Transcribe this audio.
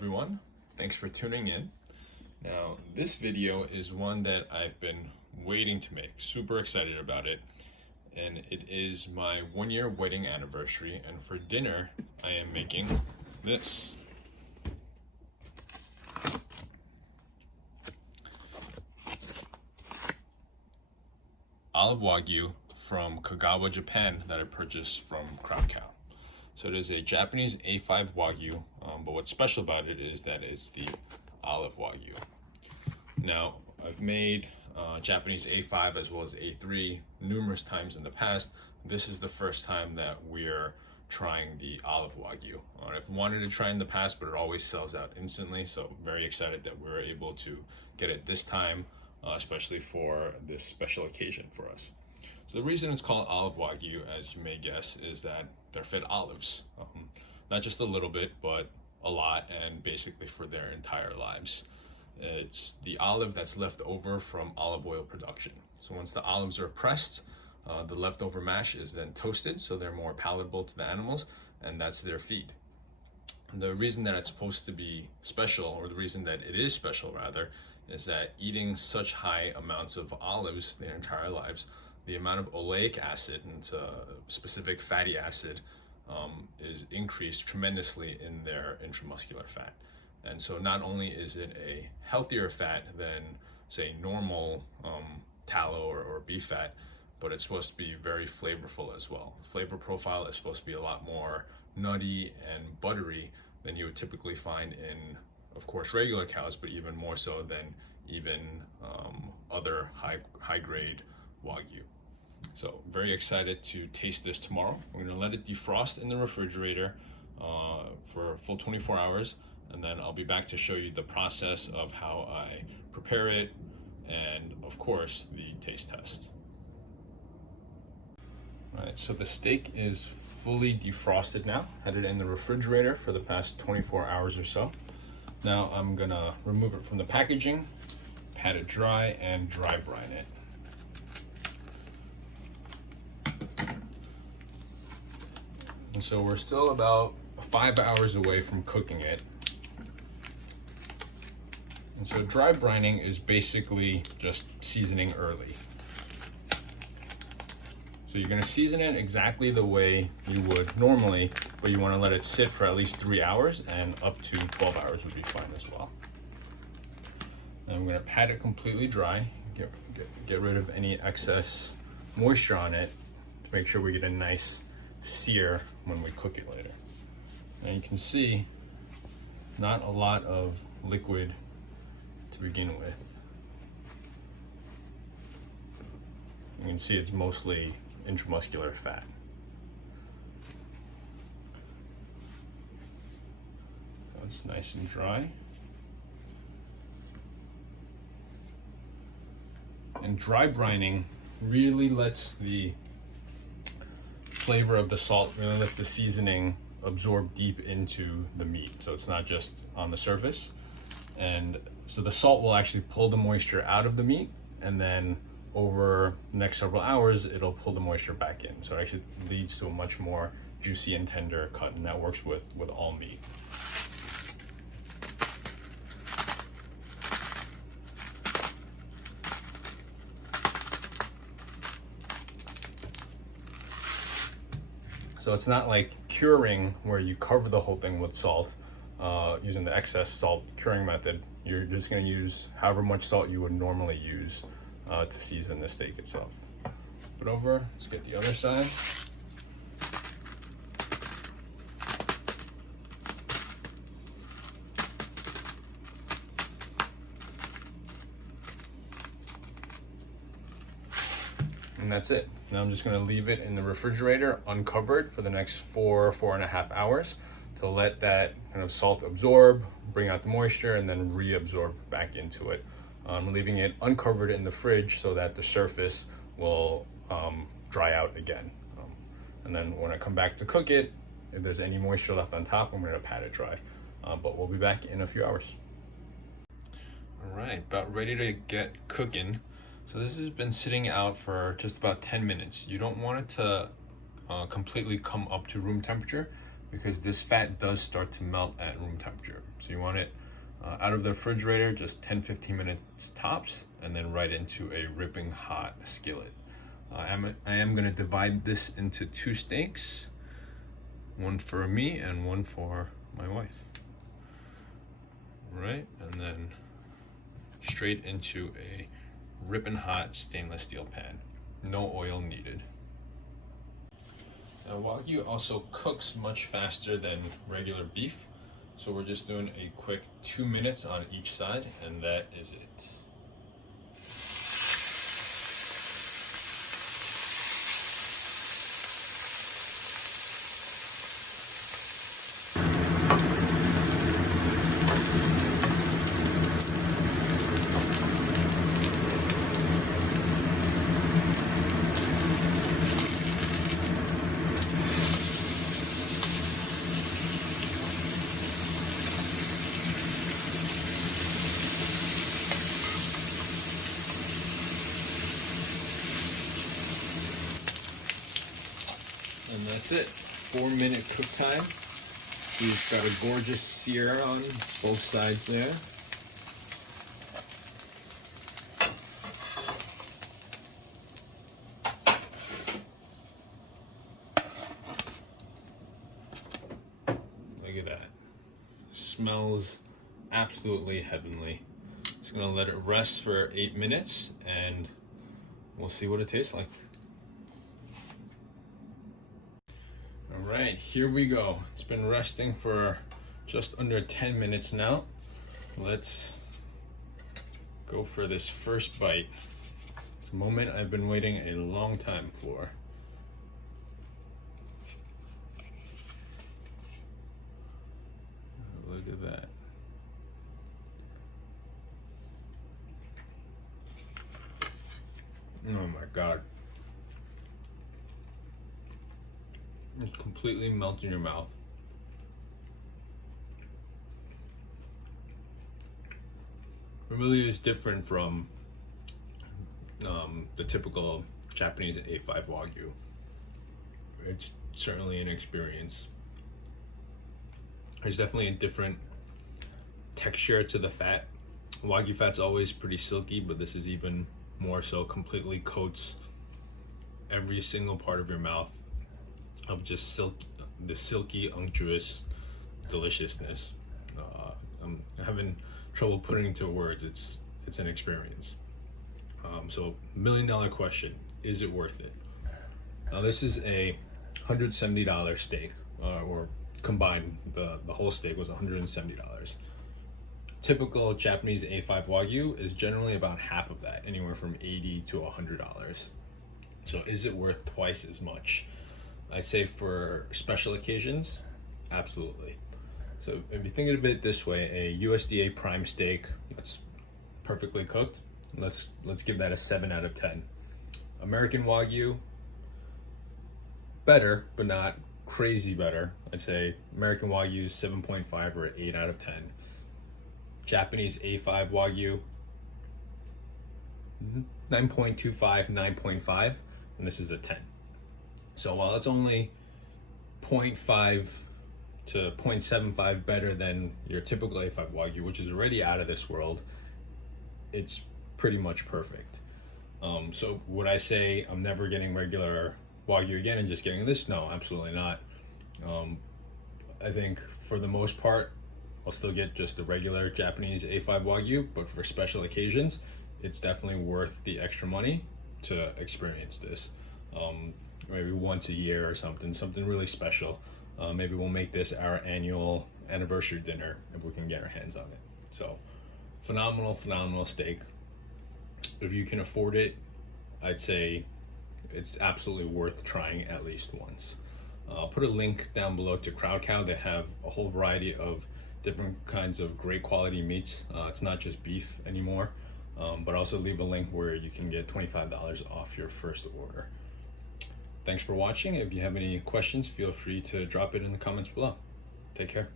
everyone, thanks for tuning in. Now this video is one that I've been waiting to make, super excited about it, and it is my 1-year wedding anniversary, and for dinner I am making this. Olive Wagyu from Kagawa, Japan that I purchased from Crown Cow. So it is a Japanese A5 Wagyu, but what's special about it is that it's the Olive Wagyu. Now, I've made Japanese A5 as well as A3 numerous times in the past. This is the first time that we're trying the Olive Wagyu. I've wanted to try in the past, but it always sells out instantly, so very excited that we're able to get it this time, especially for this special occasion for us. So the reason it's called Olive Wagyu, as you may guess, is that they're fed olives. Not just a little bit, but a lot, and basically for their entire lives. It's the olive that's left over from olive oil production. So once the olives are pressed, the leftover mash is then toasted, so they're more palatable to the animals, and that's their feed. The reason that it's supposed to be special, or the reason that it is special rather, is that eating such high amounts of olives their entire lives, the amount of oleic acid, and it's a specific fatty acid, is increased tremendously in their intramuscular fat. And so not only is it a healthier fat than, say, normal tallow or beef fat, but it's supposed to be very flavorful as well. Flavor profile is supposed to be a lot more nutty and buttery than you would typically find in, of course, regular cows, but even more so than even other high grade Wagyu. So very excited to taste this tomorrow. We're gonna let it defrost in the refrigerator for a full 24 hours, and then I'll be back to show you the process of how I prepare it and, of course, the taste test. All right, so the steak is fully defrosted now. Had it in the refrigerator for the past 24 hours or so. Now I'm gonna remove it from the packaging, pat it dry, and dry brine it. And so we're still about 5 hours away from cooking it. And so dry brining is basically just seasoning early. So you're gonna season it exactly the way you would normally, but you wanna let it sit for at least 3 hours, and up to 12 hours would be fine as well. And I'm gonna pat it completely dry, get rid of any excess moisture on it to make sure we get a nice sear when we cook it later. Now you can see not a lot of liquid to begin with. You can see it's mostly intramuscular fat. So it's nice and dry. And dry brining really lets the flavor of the salt, really lets the seasoning absorb deep into the meat, so it's not just on the surface. And so the salt will actually pull the moisture out of the meat, and then over the next several hours it'll pull the moisture back in, so it actually leads to a much more juicy and tender cut, and that works with all meat. So it's not like curing where you cover the whole thing with salt, using the excess salt curing method. You're just gonna use however much salt you would normally use to season the steak itself. Flip it over, let's get the other side. And that's it. Now I'm just gonna leave it in the refrigerator uncovered for the next 4.5 hours to let that kind of salt absorb, bring out the moisture, and then reabsorb back into it. I'm leaving it uncovered in the fridge so that the surface will dry out again. And then when I come back to cook it, if there's any moisture left on top, I'm gonna pat it dry. But we'll be back in a few hours. All right, about ready to get cooking. So this has been sitting out for just about 10 minutes. You don't want it to completely come up to room temperature, because this fat does start to melt at room temperature. So you want it out of the refrigerator, just 10-15 minutes tops, and then right into a ripping hot skillet. I am going to divide this into 2 steaks, one for me and one for my wife. Right, and then straight into a ripping hot stainless steel pan. No oil needed. Now, Wagyu also cooks much faster than regular beef, so we're just doing a quick 2 minutes on each side, and that is it. And that's it. 4-minute cook time. We've got a gorgeous sear on both sides there. Look at that. Smells absolutely heavenly. Just gonna let it rest for 8 minutes and we'll see what it tastes like. All right, here we go. It's been resting for just under 10 minutes now. Let's go for this first bite. It's a moment I've been waiting a long time for. Look at that. Oh my God. It completely melts in your mouth. It really is different from the typical Japanese A5 Wagyu. It's certainly an experience. There's definitely a different texture to the fat. Wagyu fat's always pretty silky, but this is even more so. Completely coats every single part of your mouth of just the silky, unctuous deliciousness. I'm having trouble putting into words. It's an experience. So $1 million question: is it worth it? Now this is a $170 steak, or combined the whole steak was $170. Typical Japanese A5 Wagyu is generally about half of that, anywhere from $80 to $100. So is it worth twice as much? I say for special occasions, absolutely. So if you think of it this way, a USDA prime steak that's perfectly cooked, let's give that a 7 out of 10. American Wagyu, better, but not crazy better. I'd say American Wagyu 7.5 or 8 out of 10. Japanese A5 Wagyu, 9.25, 9.5, and this is a 10. So while it's only 0.5 to 0.75 better than your typical A5 Wagyu, which is already out of this world, it's pretty much perfect. So would I say I'm never getting regular Wagyu again and just getting this? No, absolutely not. I think for the most part, I'll still get just the regular Japanese A5 Wagyu, but for special occasions, it's definitely worth the extra money to experience this. Maybe once a year or something really special. Maybe we'll make this our annual anniversary dinner if we can get our hands on it. So phenomenal steak. If you can afford it, I'd say it's absolutely worth trying at least once. I'll put a link down below to Crowd Cow. They have a whole variety of different kinds of great quality meats. It's not just beef anymore, but also leave a link where you can get $25 off your first order. Thanks for watching. If you have any questions, feel free to drop it in the comments below. Take care.